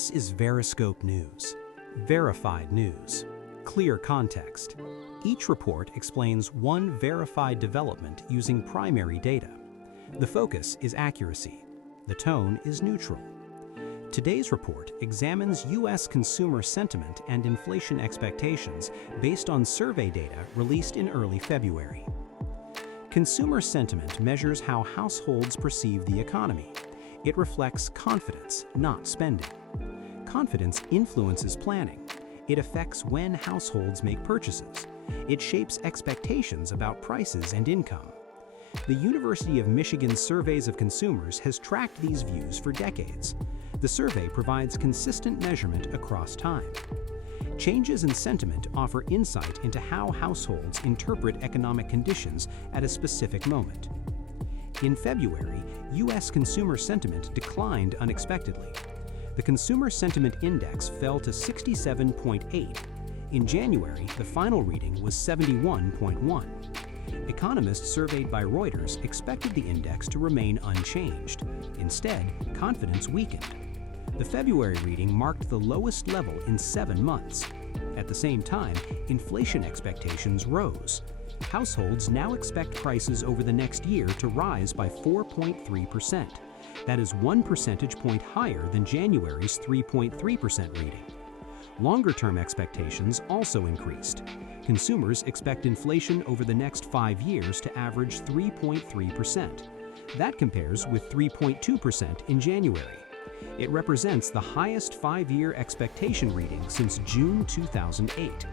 This is VeriScope News. Verified news. Clear context. Each report explains one verified development using primary data. The focus is accuracy. The tone is neutral. Today's report examines U.S. consumer sentiment and inflation expectations based on survey data released in early February. Consumer sentiment measures how households perceive the economy. It reflects confidence, not spending. Confidence influences planning. It affects when households make purchases. It shapes expectations about prices and income. The University of Michigan's surveys of consumers has tracked these views for decades. The survey provides consistent measurement across time. Changes in sentiment offer insight into how households interpret economic conditions at a specific moment. In February, U.S. consumer sentiment declined unexpectedly. The Consumer Sentiment Index fell to 67.8. In January, the final reading was 71.1. Economists surveyed by Reuters expected the index to remain unchanged. Instead, confidence weakened. The February reading marked the lowest level in 7 months. At the same time, inflation expectations rose. Households now expect prices over the next year to rise by 4.3%. That is 1 percentage point higher than January's 3.3% reading. Longer-term expectations also increased. Consumers expect inflation over the next 5 years to average 3.3%. That compares with 3.2% in January. It represents the highest 5-year expectation reading since June 2008.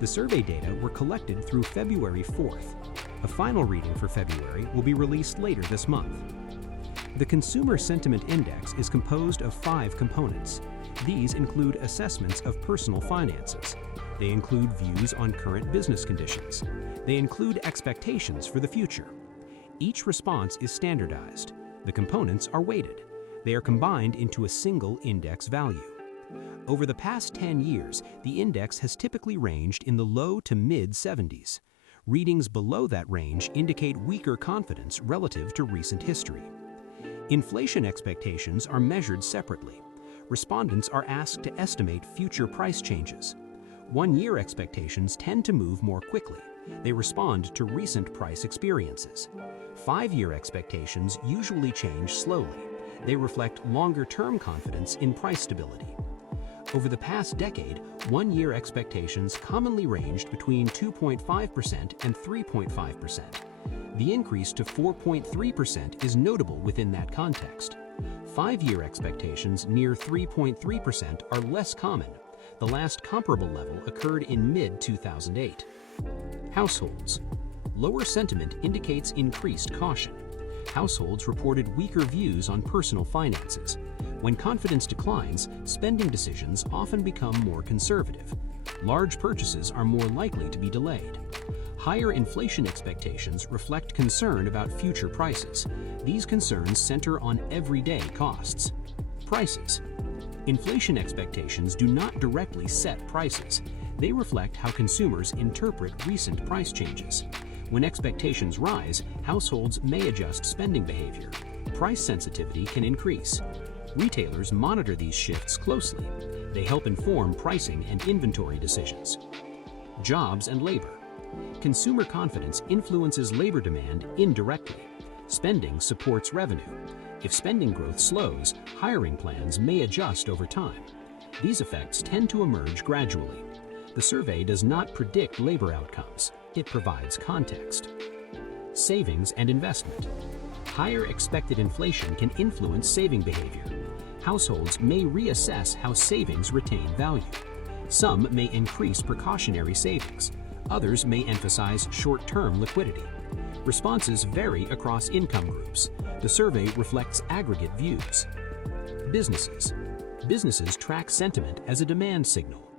The survey data were collected through February 4th. A final reading for February will be released later this month. The Consumer Sentiment Index is composed of 5 components. These include assessments of personal finances. They include views on current business conditions. They include expectations for the future. Each response is standardized. The components are weighted. They are combined into a single index value. Over the past 10 years, the index has typically ranged in the low to mid-70s. Readings below that range indicate weaker confidence relative to recent history. Inflation expectations are measured separately. Respondents are asked to estimate future price changes. 1-year expectations tend to move more quickly. They respond to recent price experiences. 5-year expectations usually change slowly. They reflect longer-term confidence in price stability. Over the past decade, 1-year expectations commonly ranged between 2.5% and 3.5%. The increase to 4.3% is notable within that context. 5-year expectations near 3.3% are less common. The last comparable level occurred in mid-2008. Households. Lower sentiment indicates increased caution. Households reported weaker views on personal finances. When confidence declines, spending decisions often become more conservative. Large purchases are more likely to be delayed. Higher inflation expectations reflect concern about future prices. These concerns center on everyday costs. Prices. Inflation expectations do not directly set prices. They reflect how consumers interpret recent price changes. When expectations rise, households may adjust spending behavior. Price sensitivity can increase. Retailers monitor these shifts closely. They help inform pricing and inventory decisions. Jobs and labor. Consumer confidence influences labor demand indirectly. Spending supports revenue. If spending growth slows, hiring plans may adjust over time. These effects tend to emerge gradually. The survey does not predict labor outcomes. It provides context. Savings and investment. Higher expected inflation can influence saving behavior. Households may reassess how savings retain value. Some may increase precautionary savings. Others may emphasize short-term liquidity. Responses vary across income groups. The survey reflects aggregate views. Businesses. Businesses track sentiment as a demand signal.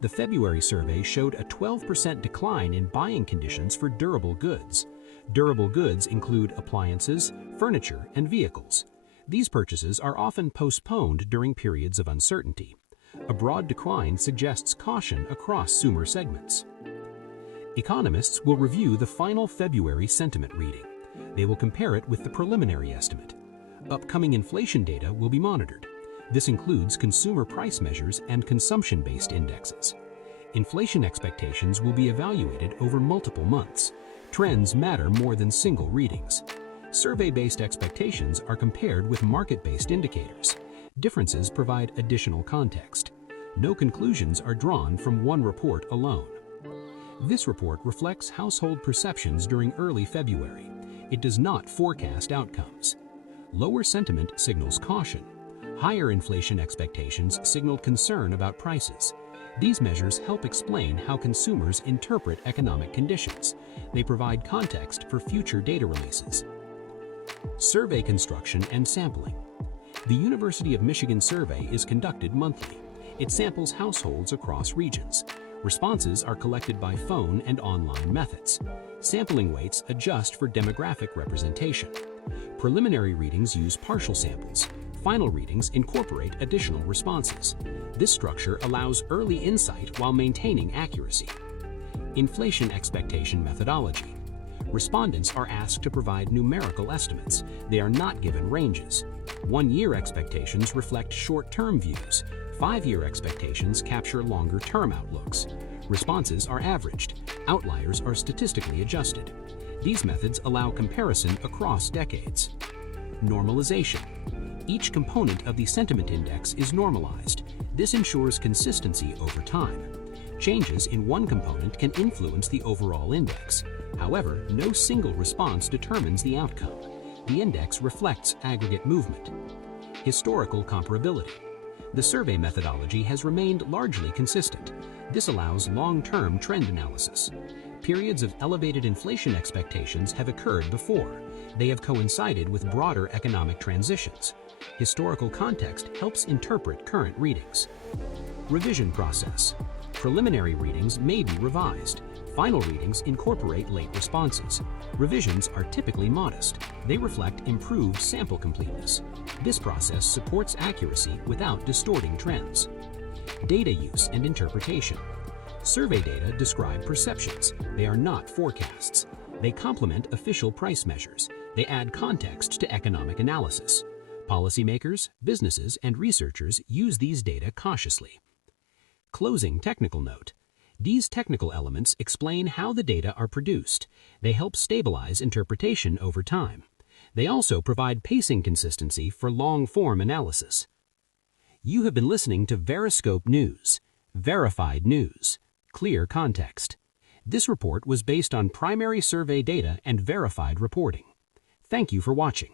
The February survey showed a 12% decline in buying conditions for durable goods. Durable goods include appliances, furniture, and vehicles. These purchases are often postponed during periods of uncertainty. A broad decline suggests caution across consumer segments. Economists will review the final February sentiment reading. They will compare it with the preliminary estimate. Upcoming inflation data will be monitored. This includes consumer price measures and consumption-based indexes. Inflation expectations will be evaluated over multiple months. Trends matter more than single readings. Survey-based expectations are compared with market-based indicators. Differences provide additional context. No conclusions are drawn from one report alone. This report reflects household perceptions during early February. It does not forecast outcomes. Lower sentiment signals caution. Higher inflation expectations signal concern about prices. These measures help explain how consumers interpret economic conditions. They provide context for future data releases. Survey construction and sampling. The University of Michigan survey is conducted monthly. It samples households across regions. Responses are collected by phone and online methods. Sampling weights adjust for demographic representation. Preliminary readings use partial samples. Final readings incorporate additional responses. This structure allows early insight while maintaining accuracy. Inflation expectation methodology. Respondents are asked to provide numerical estimates. They are not given ranges. 1-year expectations reflect short-term views. 5-year expectations capture longer-term outlooks. Responses are averaged. Outliers are statistically adjusted. These methods allow comparison across decades. Normalization. Each component of the sentiment index is normalized. This ensures consistency over time. Changes in one component can influence the overall index. However, no single response determines the outcome. The index reflects aggregate movement. Historical comparability. The survey methodology has remained largely consistent. This allows long-term trend analysis. Periods of elevated inflation expectations have occurred before. They have coincided with broader economic transitions. Historical context helps interpret current readings. Revision process. Preliminary readings may be revised. Final readings incorporate late responses. Revisions are typically modest. They reflect improved sample completeness. This process supports accuracy without distorting trends. Data use and interpretation. Survey data describe perceptions. They are not forecasts. They complement official price measures. They add context to economic analysis. Policymakers, businesses, and researchers use these data cautiously. Closing technical note. These technical elements explain how the data are produced. They help stabilize interpretation over time. They also provide pacing consistency for long-form analysis. You have been listening to VeriScope News. Verified news. Clear context. This report was based on primary survey data and verified reporting. Thank you for watching.